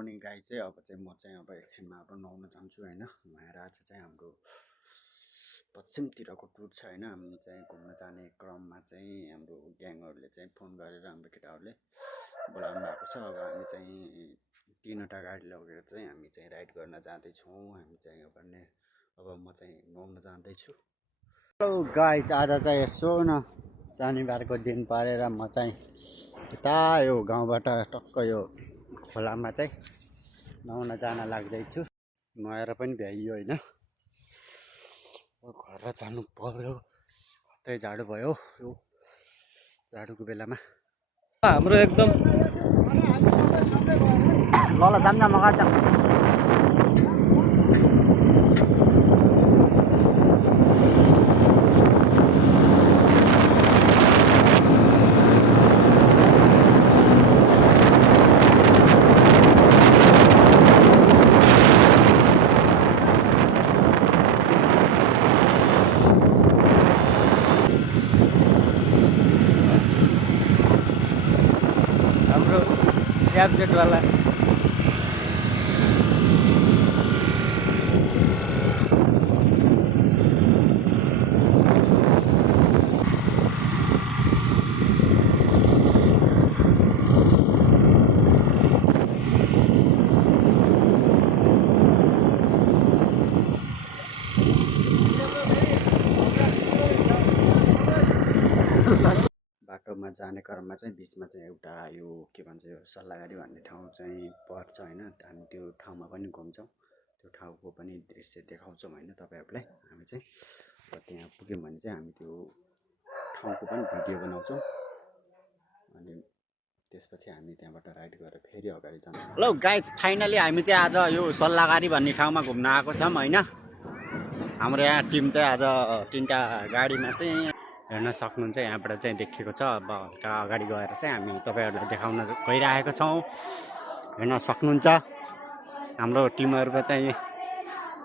Morning गाई चाहिँ अब चाहिँ म चाहिँ अब एकछिनमा अब नुहाउन जान्छु हैन। नुहाएर आज चाहिँ हाम्रो पश्चिमतिरको टुर छ हैन। हामी चाहिँ घुम्न जाने क्रममा चाहिँ हाम्रो ग्याङहरूले चाहिँ फोन गरेर हाम्रो केटाहरूले बोलाउनु भएको छ। अब हामी चाहिँ 3वटा गाडी लगेर चाहिँ हामी चाहिँ राइड गर्न जाँदैछौँ। हामी चाहिँ अब म चाहिँ नुहाउन जाँदैछु। हेलो गाइज, आज चाहिँ यसो न शनिबारको दिन परेर म चाहिँ यता यो गाउँबाट टक्क यो खोलामा चाहिँ नुहाउन जान लाग्दैछु। नुहाएर पनि भ्याइयो होइन, घर जानु पर्यो। कतै जाडो भयो यो जाडोको बेलामा। हाम्रो एकदम ल जान्न मगाचा क्याबजेट वाला बाटोमा जाने क्रममा चाहिँ बिचमा चाहिँ एउटा यो के भन्छ यो सल्लाहगारी भन्ने ठाउँ चाहिँ पर्छ होइन। हामी त्यो ठाउँमा पनि घुम्छौँ, त्यो ठाउँको पनि दृश्य देखाउँछौँ होइन तपाईँहरूलाई। हामी चाहिँ त्यहाँ पुग्यौँ भने चाहिँ हामी त्यो ठाउँको पनि भिडियो बनाउँछौँ। अनि त्यसपछि हामी त्यहाँबाट राइड गरेर फेरि अगाडि जान्छौँ। हेलो गाइज, फाइनली हामी चाहिँ आज यो सल्लाहगारी भन्ने ठाउँमा घुम्न आएको छौँ होइन। हाम्रो यहाँ टिम चाहिँ आज 3टा गाडीमा चाहिँ हेर्न सक्नुहुन्छ। यहाँबाट चाहिँ देखिएको छ। अब हल्का अगाडि गएर चाहिँ हामी तपाईँहरूलाई देखाउन गइरहेको छौँ, हेर्न सक्नुहुन्छ। हाम्रो टिमहरूको चाहिँ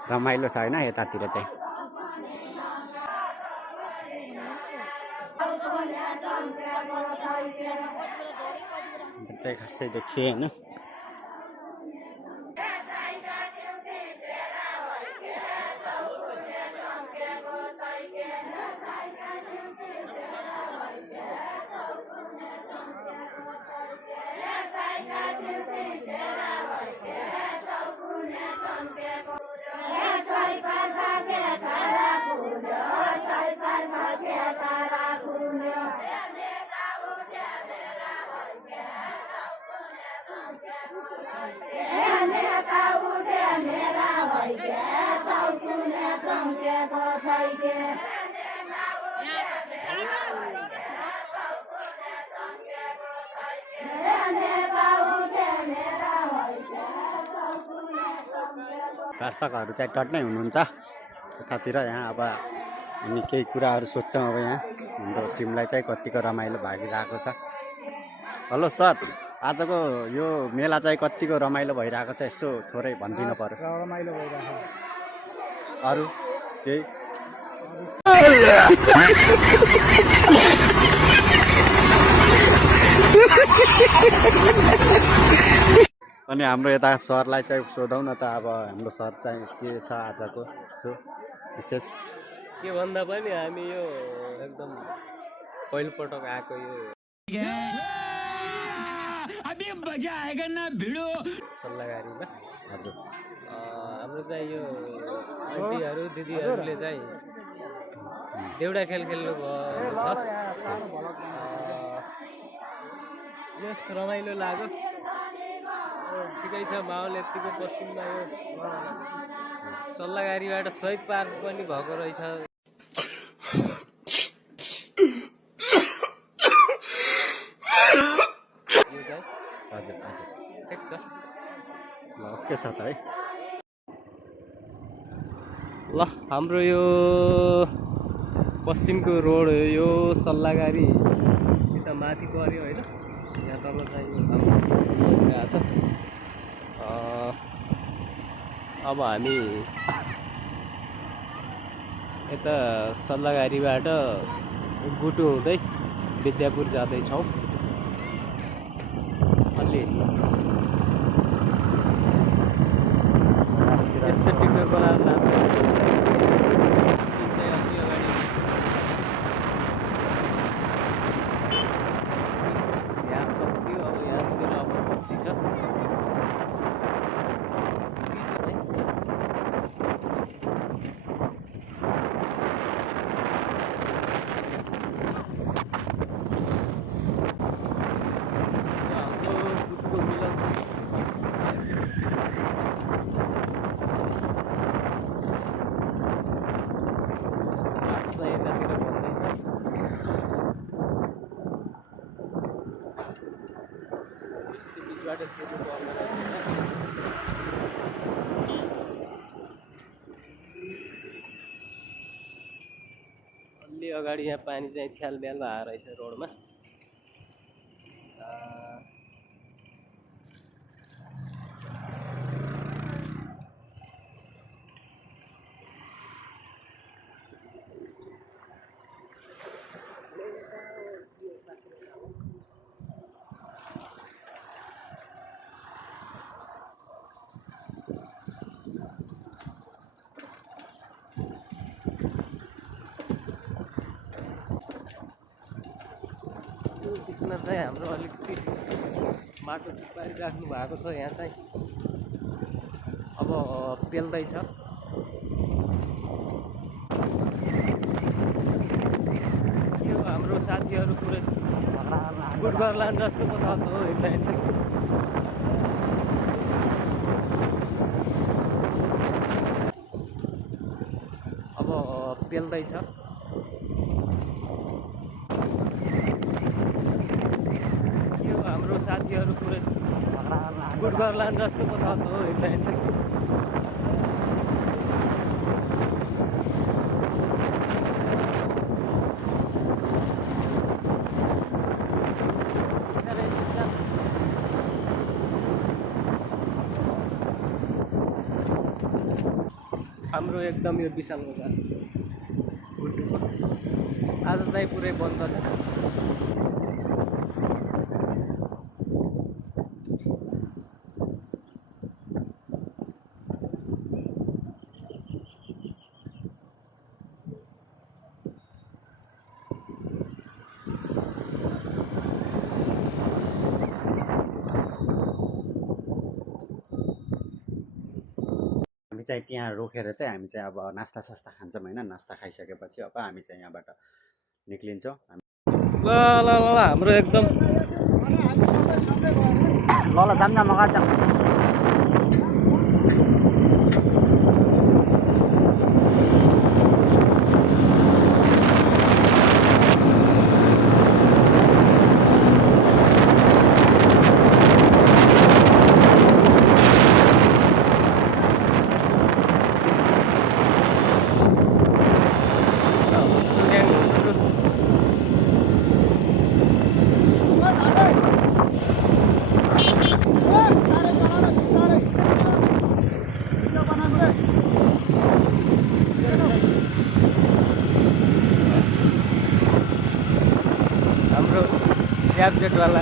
रमाइलो छ होइन यतातिर चाहिँ। चाहिँ खासै देखिए होइन। दर्शकहरू चाहिँ टट्नै हुनुहुन्छ यतातिर। यहाँ अब हामी केही कुराहरू सोध्छौँ। अब यहाँ हाम्रो टिमलाई चाहिँ कतिको रमाइलो भइरहेको छ। हेलो सर, आजको यो मेला चाहिँ कतिको रमाइलो भइरहेको छ यसो थोरै भनिदिनु पर्यो। रमाइलो भइरहेको अरू केही अनि हाम्रो यता सरलाई चाहिँ सोधौँ न त। अब हाम्रो सर चाहिँ के छ आजको सो विशेष के भन्दा पनि हामी यो एकदम पहिलोपटक आएको यो अभी मजा आएगा ना भिडो सल्लाहगारीमा। हजुर, हाम्रो चाहिँ यो आन्टीहरू दिदीहरूले चाहिँ देउडा खेल खेल्नु भएको छ। यस रमाइलो लाग्यो, ठिकै छ माहौल यतिको। पश्चिममा यो सल्लाहगारीबाट शहीद पार्क पनि भएको रहेछ। यो चाहिँ हजुर हजुर ठिक छ। ल ओके छ त है। ल हाम्रो यो पश्चिमको रोड यो सल्लाहगारी यता माथि पर्यो होइन। यहाँ तल चाहिँ भइरहेको छ। अब हामी यता सल्लाहगारीबाट गुटु हुँदै विद्यापुर जाँदैछौँ। अलि यस्तो टिप्पो बोलाएर लाँदा दिन चाहिँ अलि अगाडि यहाँ सक्यो अब यहाँतिर अब कच्ची छ हाम्रो दुधको मिलन चाहिँ बाटो चाहिँ यतातिर भन्दैछ बिचबाट छिर्नु पर्दैन अलि अगाडि यहाँ पानी चाहिँ छ्याल ब्याल भएर रहेछ रोडमा बिचमा चाहिँ हाम्रो अलिकति माटो चिपारिराख्नु भएको छ यहाँ चाहिँ अब पेल्दैछ यो हाम्रो साथीहरू पुरै गुड गर्लान जस्तो पो छ त हो हिँड्दा हिँड्दै अब पेल्दैछ यो हाम्रो साथीहरू पुरै गुड गर्लान जस्तो पो छ त हो हिँड्दा हिँड्दै हाम्रो एकदम यो विशाल बजार गुड्डुको आज चाहिँ पुरै बन्द छ चाहिँ त्यहाँ रोकेर चाहिँ हामी चाहिँ अब नास्ता सास्ता खान्छौँ होइन नास्ता खाइसकेपछि अब हामी चाहिँ यहाँबाट निक्लिन्छौँ ल ल ल हाम्रो एकदम ल ल जान्न मगा जाऊँ हाम्रो ट्याबजेटवाला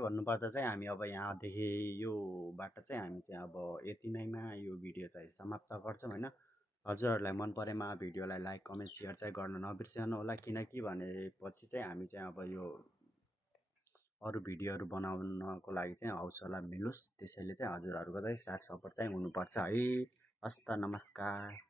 भन्नुपर्दा चाहिँ हामी अब यहाँदेखि यो बाटो चाहिँ हामी चाहिँ अब यति नैमा यो भिडियो चाहिँ समाप्त गर्छौँ होइन हजुरहरूलाई मन परेमा भिडियोलाई लाइक कमेन्ट सेयर चाहिँ गर्न नबिर्सनु होला किनकि भनेपछि चाहिँ हामी चाहिँ अब यो अरू भिडियोहरू बनाउनको लागि चाहिँ हौसला मिलोस् त्यसैले चाहिँ हजुरहरूको चाहिँ साथ सपोर्ट चाहिँ हुनुपर्छ है हस्त नमस्कार।